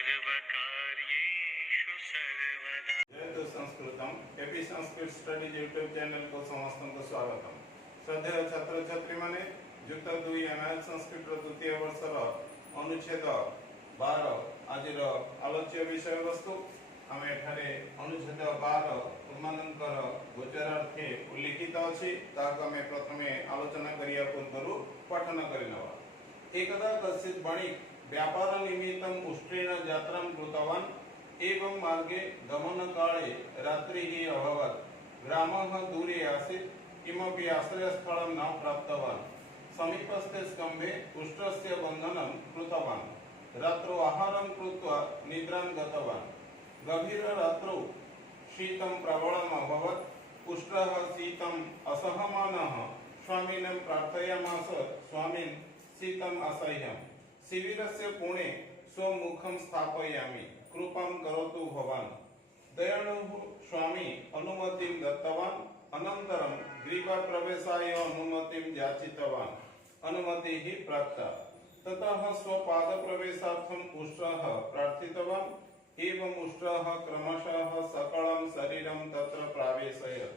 सर्वकार्येषु सर्वदा। जयतु संस्कृतम AP Sanskrit studies YouTube channel को समस्तन को स्वागतम। श्रद्धेय छात्र छात्री माने युक्त 2 एमएल संस्कृत द्वितीय वर्षर अनुच्छेद 12 आजिर आलोच्य विषय वस्तु आम एठारे अनुच्छेद 12 तुमମାନଙ୍କର गोचरार्थे उल्लिखित अछि ताको आम प्रथमे आलोचना करिया पूर्वरु पठन करिनवा। एकदा कश्चित् वणिक व्यापार निमित्तम उष्ट्रेण यात्रां कृतवान् एवं मार्गे गमन काले रात्रि ही अभवत्। ग्रामः दूरे आसीत्, किमपि आश्रयस्थलं न प्राप्तवान्। समीपस्थे स्कम्भे उष्ट्रस्य बन्धनं कृतवान्। रात्रौ आहारं कृत्वा निद्रां गतवान्। गभीररात्रौ शीतं प्रबलम् अभवत्। उष्ट्रः शीतम् असहमानः स्वामिनं प्रार्थयामास, स्वामिन् शीतम् असह्यम्। शिबिरस्य पुणे स्वमुखं स्थापयामि, कृपां करोतु भवान्। दयाळुः स्वामी अनुमतिं दत्तवान्। अनन्तरं गृहप्रवेशाय अनुमतिं याचितवान्। अनुमतिः प्राप्ता। ततः स्वपादप्रवेशार्थम् उष्ट्रः प्रार्थितवान्। एवम् उष्ट्रः क्रमशः सकलं शरीरं तत्र प्रावेशयत्।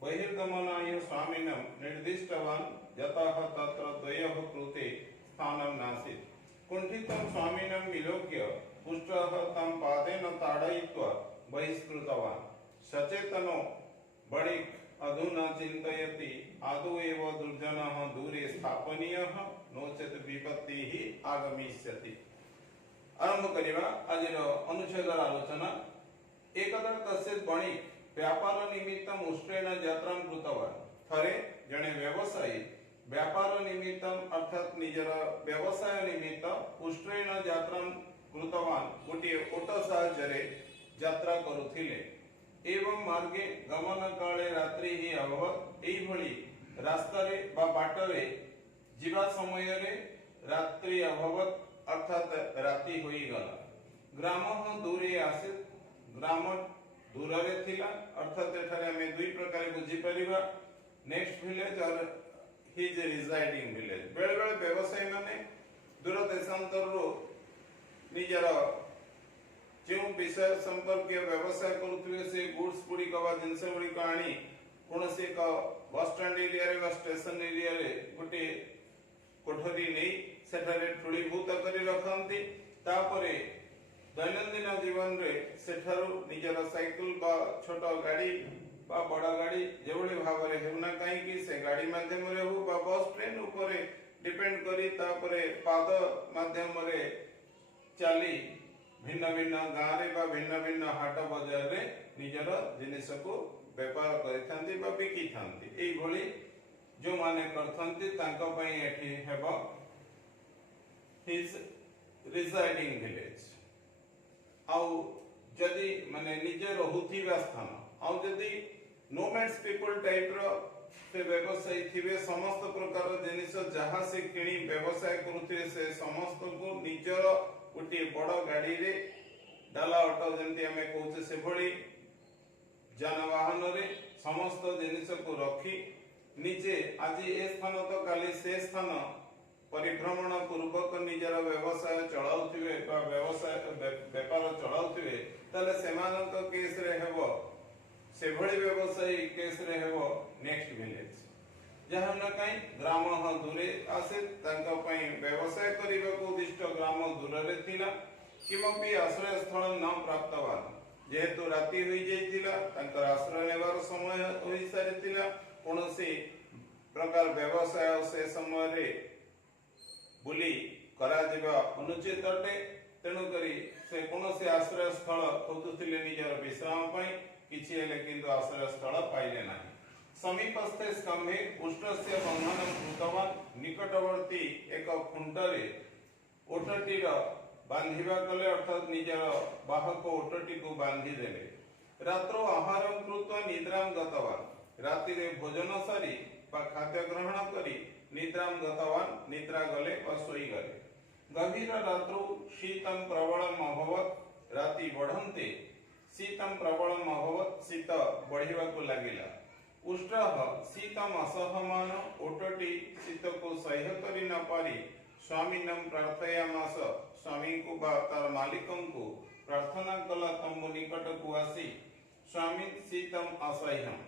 बहिर्गमनाय स्वामिनं निर्दिष्टवान्, यतः तत्र द्वयोः कृते स्थानं नासीत्। कुण्ठितं स्वामिनं विलोक्य उष्ट्रः तं पादेन ताडयित्वा बहिष्कृतवान्। सचेतनो वणिक् अधुना चिन्तयति, आदौ एव दुर्जनः दूरे स्थापनीयः, नो चेत् विपत्तिः आगमिष्यति। आरंभ करिबा आजिर अनुच्छेदर आलोचना। एकदा कश्चित् वणिक् व्यापार निमित्तम उष्ट्रेण यात्रां कृतवान्। थरे जणे व्यवसायी व्यापार निमित्तम अर्थात निजर व्यवसाय निमित्त उष्ट्रेण यात्रां कृतवान्, गोटे ओट साहाय्ୟରେ यात्रा करुथिले। एवं मार्गे गमन काले रात्रि ही अभवत्। एई भली रास्तारे बा बाटरे जीवा समयरे रात्रि अभवत्, अर्थात राति होई गला। ग्रामः दूरे आसीत्। ग्राम दूररे थिला, अर्थात एठारे हमें दुई प्रकार बुझी परिबा, नेक्स्ट विलेज और हिज रिजाइडिंग विलेज। बेले बेले व्यवसायी माने दूर देशांतररो निजर जो विषय संपर्कीय व्यवसाय करुथिबे से गुड्स गुडी कवा जिंस गुडी आनी कोनसे एक बस स्टैंड एरिया रे बा स्टेशन एरिया रे गोटे कोठरी नै सेठारे ठुळीभूत करी रखंती। तापरे दैनंदिन जीवन रे सेठारु निजर साइकिल बा छोट गाड़ी बा बड़ा गाड़ी जेवळे भावरे हेउना काई कि से गाड़ी माध्यम रे हो बा बस ट्रेन ऊपरे डिपेंड करी तापरे पाद माध्यम रे चाली भिन्न भिन्न गाँव रे बा भिन्न भिन्न हाट बाजार रे निजर जिनिस को व्यापार करिथांती बा बिकी थांती। एई भली जो माने करथांती तांका पई एठी हेबो हिज रिजाइडिंग विलेज। आउ जदी माने निजे रहुथिबा स्थान आउ जदी नोमैड्स पीपल टाइप रो से व्यवसायी थिबे, समस्त प्रकार जिनिस जहा से किणी व्यवसाय करुथिबे से समस्त को निजर गोटे बड़ गाड़ी रे डाला ऑटो जंती हमें कहूचे से भली जानवाहन रे समस्त जिनिस को रखी निजे आज ए स्थान तो काली से स्थान परिभ्रमण पूर्वक निजर व्यवसाय चलाउथिबे बा व्यवसाय व्यापार चलाउथिबे, ताले सेमानक केस रे हेबो से भली व्यवसायी केस रे हेबो नेक्स्ट विलेज। जहाँ न कहीं ग्राम दूरे आसे तांका पई व्यवसाय करिबाको उद्दिष्ट ग्राम दूररे थिला। किमपि आश्रय स्थल न प्राप्तवान्। जेहेतु राति होई जाइतिला, तांकर आश्रय नेबार समय होई सारितिला। कोनोसी प्रकार व्यवसाय से समय रे बुली करा जिबा अनुचित अटे। तेणु करी से कोनोसी आश्रय स्थल खोजुथिले निजर विश्राम पई, किछि हेले किंतु आश्रय स्थल पाइले नाही। समीपस्थे स्कम्भे उष्ट्रस्य बन्धनं कृतवान्। निकटवर्ती एक खुंटरे ओटटीर बांधिबा कले, अर्थात निजर बाहक ओटटी को बांधि देले। रात्रौ आहारं कृत्वा निद्रां गतवान्। रातिरे भोजन सारी बा खाद्य ग्रहण करी निद्रां गतवान्। निद्रा गले वा सोई गले। गभीर रात्रौ शीतं प्रबलम् अभवत्। राति बढ़न्ते शीतं प्रबलम् अभवत्। शीत बढ़िबाकु लागिला। उष्ट्रः शीतम् असहमान ओटटी शीत को सह्य करि न पारि स्वामिनं प्रार्थयामास, स्वामी को बा तार मालिकं को प्रार्थना कला तंबु निकट को आसी स्वामी सीतम असह्यम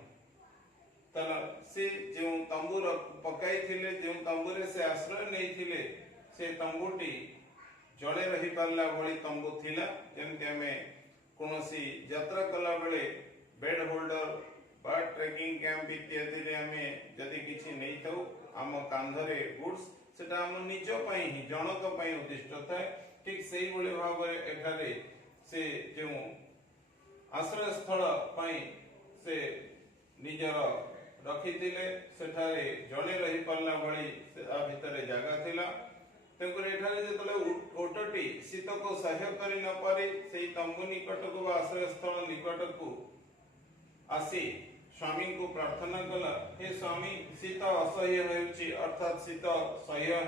तर से जो तंबू पकाई थिले जो तंबुरे से आश्रय नहीं थिले से तंबुटी जड़े रही पारला भली तंबू थिला जेमति हमें कोनोसी यात्रा कला बेले बेड होल्डर बा ट्रेकिंग कैंप इत्यादि रे हमें जदि किछि नहीं थाउ आम कांधरे गुड्स सेटा हम निज पई ही जनक पई उद्दिष्ट थाए ठीक सेही भली भाबरे एठारे से जो आश्रय स्थल पई से निजर रखिथिले सेठारे जड़े रही पारला भली आ भितरे जागा थिला तेंकुर एठारे जेतले ओटटी शीत को सह्य करि न पारे सेही तंबु निकट को आश्रय स्थल निकट को आसी स्वामी को प्रार्थना कला हे स्वामी शीत असह्य हेउची अर्थात शीत सह्य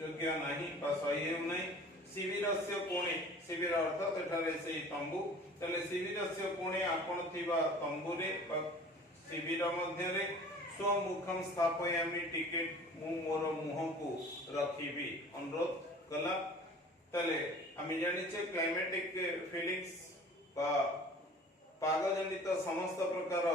योग्य नाही बा सह्य नाही शिविरस्य कोणे शिविर अर्थात एठारे सेही तंबु तले शिविरस्य कोणे आपण थिबा तंबुरे बा शिविर मध्यरे स्वमुखम स्थापयामि टिकेट मु मोर मुह को रखिबी अनुरोध कला तले आमी जानिचे क्लाइमेटिक फीलिंग्स बा पागजनित समस्त प्रकार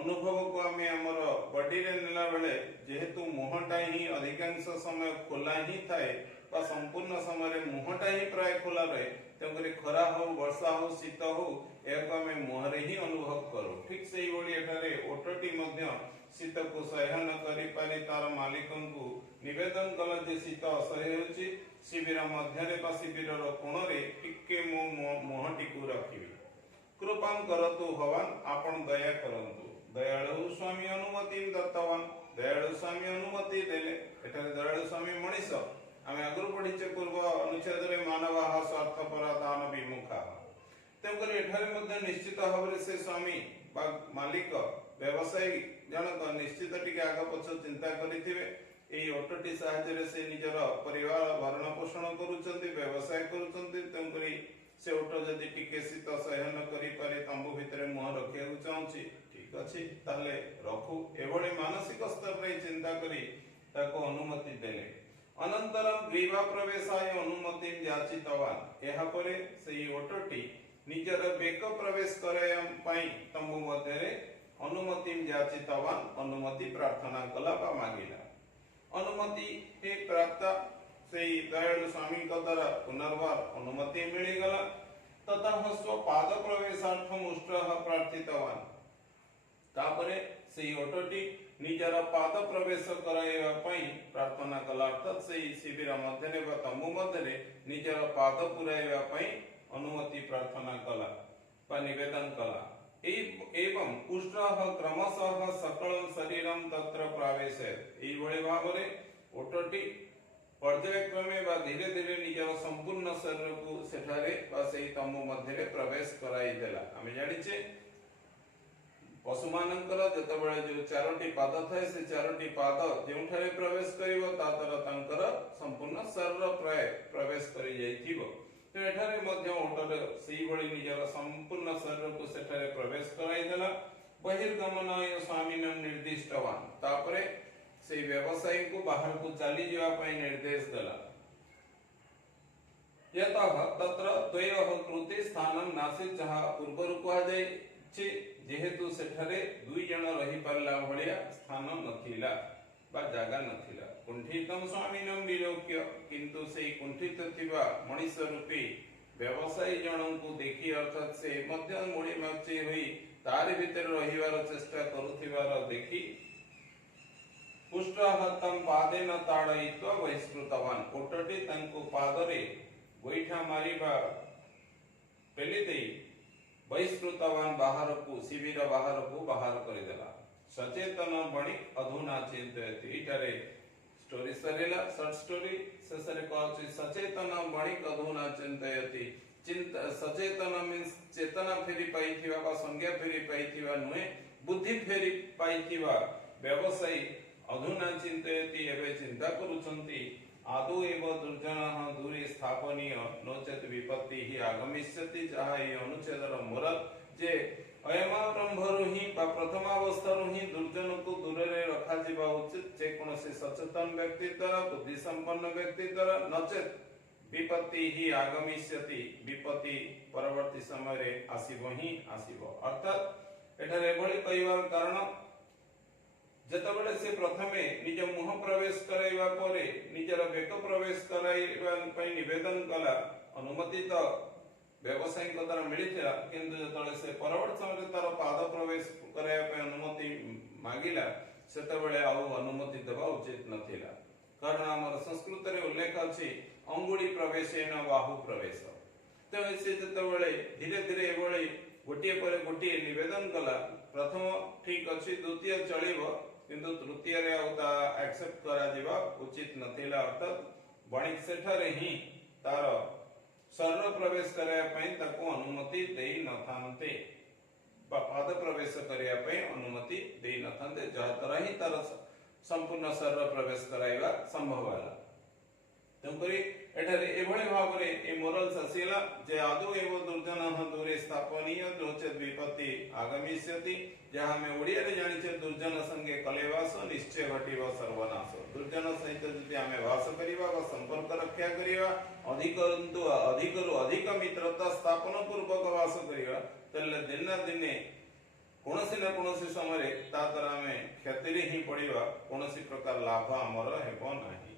अनुभव को आमे हमर बॉडी रे नेला बेले जेहेतु मुहटा ही अधिकांश समय खोला ही थाए बा संपूर्ण समय रे मुहटा ही प्राय खोला रहे तेंकरी खरा हो वर्षा हो शीत हो एक आमे मुहरे ही अनुभव करू ठीक सेही बोली एठारे ओटटी मध्य शीत को सह्य न करि पारि तार मालिकं को निवेदन कला जे शीत असह्य होची शिविर मध्य रे बा शिविर रो कोण रे टिके मो मुहटी को रखिबी कृपां करतु भवान आपण दया करंतु दयाळु स्वामी अनुमति दत्तवान दयाळु स्वामी अनुमति देले एठारे दयाळु स्वामी मनीष आमे अग्र पढिचे पूर्व अनुच्छेद रे मानवः स्वार्थपर दान विमुखा तेमकरी एठारे मध्ये निश्चित भाबरे से स्वामी बा मालिक व्यवसायी जनक निश्चित टिके आग पछ चिंता करिथिबे एई ऑटोटी सहायता रे से निजर परिवार भरण पोषण करूचंती व्यवसाय करूचंती तेमकरी से ऑटो जदि टिके शीत सहन करि पारे तंबु भितरे मुह रखिया चाहूची ठीक अछि ताले रखू एभଳି मानसिक स्तर रे चिंता करी ताको अनुमति देले अनंतरम ग्रीवा प्रवेशाय अनुमति याचितवान एहा परे सेही ऑटोटी निजर बेक प्रवेश करय पई तंबु मध्ये रे अनुमति याचितवान अनुमति प्रार्थना कला बा मागिला अनुमति हे प्राप्त सेही दयाळु स्वामी को द्वारा पुनर्वार अनुमति मिली गला ततः स्व पाद प्रवेशार्थम उष्ट्रः प्रार्थितवान तापरे सेही ऑटोटी निजर पाद प्रवेश कराइबा पई प्रार्थना कला अर्थात सेही शिविर मध्ये रे बा तंबु मध्ये रे निजर पाद पुराइबा पई अनुमति प्रार्थना कला बा निवेदन कला एवं उष्ट्रः क्रमशः सकलं शरीरम तत्र प्रवेशे एई भଳି भाबरे ओटोटी पर्यायक्रमे बा धीरे धीरे निजर संपूर्ण शरीर को सेठारे बा सेही तंबु मध्ये रे प्रवेश कराई देला आमे जानिचे पशु मानकर जतबेले जो चारोटी पाद थाए से चारोटी पाद जेउठारे प्रवेश करिवो तातर तांकर संपूर्ण शरीर प्राय प्रवेश करि जाइथिबो तो एठारे मध्य ओटरे सेही भଳି निजर संपूर्ण शरीर को सेठारे प्रवेश कराई देला बहिर्गमनाय स्वामीनं निर्दिष्टवान तापरे से व्यवसायी को बाहर को चली जावा पई निर्देश देला यतः तत्र द्वयः कृते स्थानं नासीत् जहा पूर्वरु कहा जाय छि जेहेतु सेठारे दुई जण रही पारला भलिया स्थान नथिला बा जागा नथिला कुंठितम स्वामीनं विलोक्य किंतु सेही कुंठित थिबा मनीष रूपी व्यवसायी जणन को देखि अर्थात से मध्य मुड़ी माची होई तारि भितर रहिवार चेष्टा करूथिबार देखि पुष्टहतम पादेन ताड़यित्वा बहिष्कृतवान ओटटी तंको पादरे गोइठा मारिबा पेली देई बहिष्कृतवान बाहर को शिविर बाहर को बाहर करिदेला सचेतन बणी अधुना चिंतयति इटारे स्टोरी सरेला शॉर्ट स्टोरी ससरे कहछि सचेतन बणी अधुना चिंतयति चिंता सचेतन मींस चेतना फेरी पाइथिबा बा संज्ञा फेरी पाइथिबा नुए बुद्धि फेरी पाइथिबा व्यवसायी अधुना चिंतयति एबे चिंता करूछंती आदौ एव दुर्जनः दूरे स्थापनीय नोचेत विपत्ति ही आगमिष्यति जहा ये अनुच्छेदर मोरल जे अयमारंभरु ही बा प्रथमावस्थारु ही दुर्जन को दूरे रे रखा जिबा उचित जे कोनोसी सचेतन व्यक्ति द्वारा बुद्धि संपन्न व्यक्ति द्वारा नचेत विपत्ति ही आगमिष्यति विपत्ति परवर्ती समय रे आसीबो ही आसीबो अर्थात एठारे एभली कहिबार कारण जेतबेले से प्रथमे निज मुह प्रवेश कराइबा परे निजर बेक प्रवेश कराइबा पई निवेदन कला अनुमति तो व्यवसायिक द्वारा मिलिथिला किंतु जेतबेले से परवर्ती समय तार पाद प्रवेश कराइबा पई अनुमति मागिला सेतबेले आउ अनुमति देबा उचित नथिला कारण हमर संस्कृत रे उल्लेख अछि अंगुली प्रवेशेन बाहु प्रवेश तो से जेतबेले धीरे धीरे एभली गोटिए पर गोटिए निवेदन कला प्रथम ठीक अछि द्वितीय चलिबो किंतु तृतीय रे आउता एक्सेप्ट करा दिबा उचित नथिला अर्थात बणिक सेठारे ही तार सर्व प्रवेश करया पई ताको अनुमति देई नथानते पाद प्रवेश करया पई अनुमति देई नथानते जहा तरह ही तार संपूर्ण सर्व प्रवेश कराइबा संभव होला तंकरी एठारे एभळे भाबरे ए मोरल्स असिला जे आदौ एव दुर्जनः दूरे स्थापनीय नोचेत विपत्ति आगमिष्यति जहा में ओडिया रे जानि छे दुर्जन संगे कलेवास निश्चय घटिबो सर्वनाश दुर्जन सहित जति आमे वास करिबा वा संपर्क रक्षा करिबा अधिकंतु अधिकरु अधिक मित्रता स्थापन पूर्वक वास करिबा तले दिन दिने कोनसी न कोनसी समय ता द्वारा में क्षति ही पड़िबा कोनसी प्रकार लाभ हमर हेबो नाही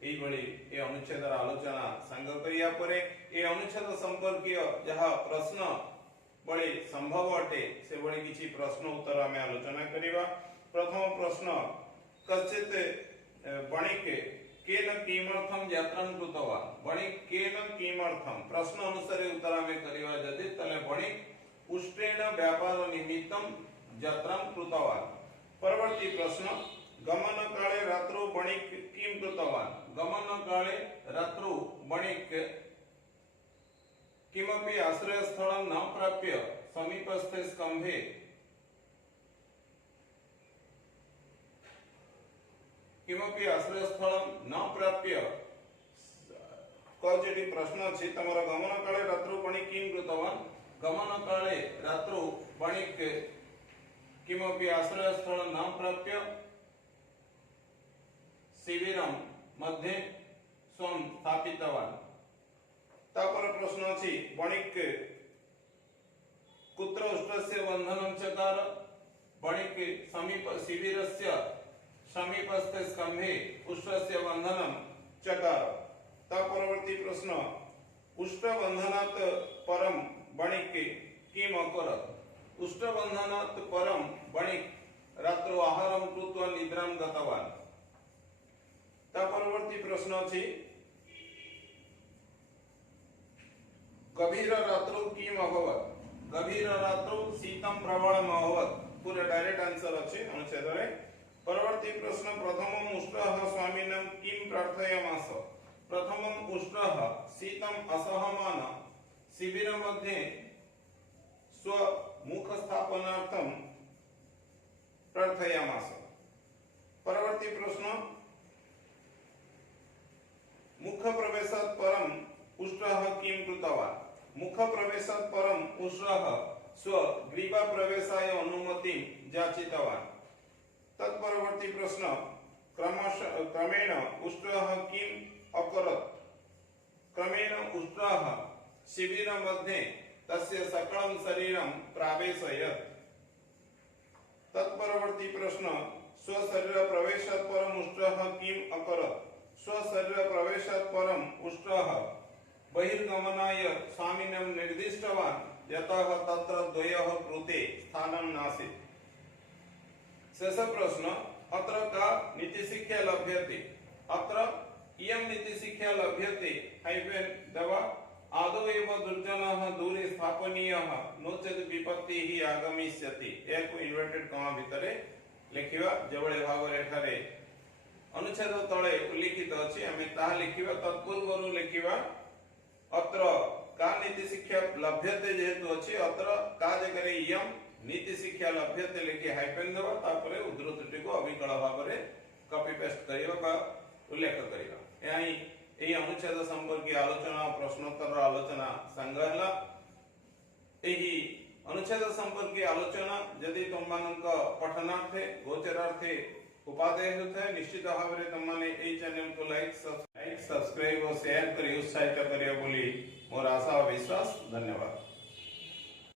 एई बळी ए अनुच्छेदर आलोचना संग करिया परे ए अनुच्छेद संपर्कीय जहा प्रश्न बळी संभव अटे से बळी किछि प्रश्न उत्तर हमें आलोचना करिबा प्रथम प्रश्न कचित बणिक केन किमर्थम यात्रां कृतवा बणिक केन किमर्थम प्रश्न अनुसार उत्तर हमें करिबा जदि तले बणिक उष्ट्रेण व्यापार निमित्तम यात्रां कृतवान् परवर्ती प्रश्न गमन काले रात्रौ बणिक किं कृतवान् गमन काले रात्रौ बणिक किमपि आश्रय स्थलं न प्राप्य समीपस्थे स्कंभे किमपि आश्रय स्थलं न प्राप्य कजेटी प्रश्न अछि तमरा गमन काले रात्रौ बणिक किं कृतवान् गमन काले रात्रौ बणिक किमपि आश्रय स्थलं न प्राप्य शिबिरं मध्ये स्वं स्थापितवान् तापर प्रश्न अछि बणिक कुत्र उष्ट्रस्य बन्धनं चकार बणिक समीप शिबिरस्य समीपस्थे स्कंभे उष्ट्रस्य बन्धनं चकार तापरवर्ती प्रश्न उष्ट्रबन्धनात् परं बणिक किम अकरत् उष्ट्रबन्धनात् परं बणिक रात्रौ आहारं कृत्वा निद्रां गतवान् तापरवर्ती प्रश्न अछि गभीर रात्रौ किम अभवत् गभीर रात्रौ शीतं प्रबलम् अभवत् पूरा डायरेक्ट आंसर अछि अनुच्छेद रे परवर्ती प्रश्न प्रथमम् उष्ट्रः स्वामिनं किं प्रार्थयामास प्रथमम् उष्ट्रः शीतम् असहमान शिबिर मध्ये स्व मुख स्थापनार्थं प्रार्थयामास परवर्ती प्रश्न मुख प्रवेशात् परम् उष्ट्रः किं कृतवान् मुख प्रवेशात् परम् उष्ट्रः स्व ग्रीवा प्रवेशाय अनुमतिं याचितवान् तत्परवर्ती प्रश्न क्रमेण उष्ट्रः किम् अकरत् क्रमेण उष्ट्रः शिबिर मध्ये तस्य सकलं शरीरं प्रावेशयत् तत्परवर्ती प्रश्न स्वशरीर प्रवेशात् परम् उष्ट्रः किम् अकरत् स्वशरीर प्रवेशात् परम् उष्ट्रः बहिर्गमनाय स्वामिनं निर्दिष्टवान् यतः तत्र द्वयोः कृते स्थानं नासीत् शेष प्रश्न अत्र का नीतिशिक्षा लभ्यते अत्र इयं नीतिशिक्षा लभ्यते हाइफेन दवा आदौ एव दुर्जनः दूरे स्थापनीयः नो चेत् विपत्तिः आगमिष्यति एको इन्वर्टेड कमा भितरे लिखिवा जबळे भागरे एठारे अनुच्छेद तळे उल्लिखित अछि आमे ताहा लिखिवा तत्पूर्वरु लिखिवा अत्र का नीति शिक्षा लभ्यते जेतु अछि अत्र का जगरे इयं नीति शिक्षा लभ्यते लिखि हाइफेन दवा तापरे उद्धृतटी को अविकल भागरे कॉपी पेस्ट करिवा का उल्लेख करिवा एही एही अनुच्छेद संपर्कीय आलोचना प्रश्नोत्तर आलोचना संगहला एही अनुच्छेद संपर्कीय आलोचना यदि तुममानक पठनार्थे गोचरार्थे उपादेय होता है निश्चित भाव रे तुमने ए चैनल को लाइक सब्सक्राइब ସବସ୍କ୍ରାଇବ୍ ଓ ସେୟାର କରି ଉତ୍ସାହିତ କରିବା ବୋଲି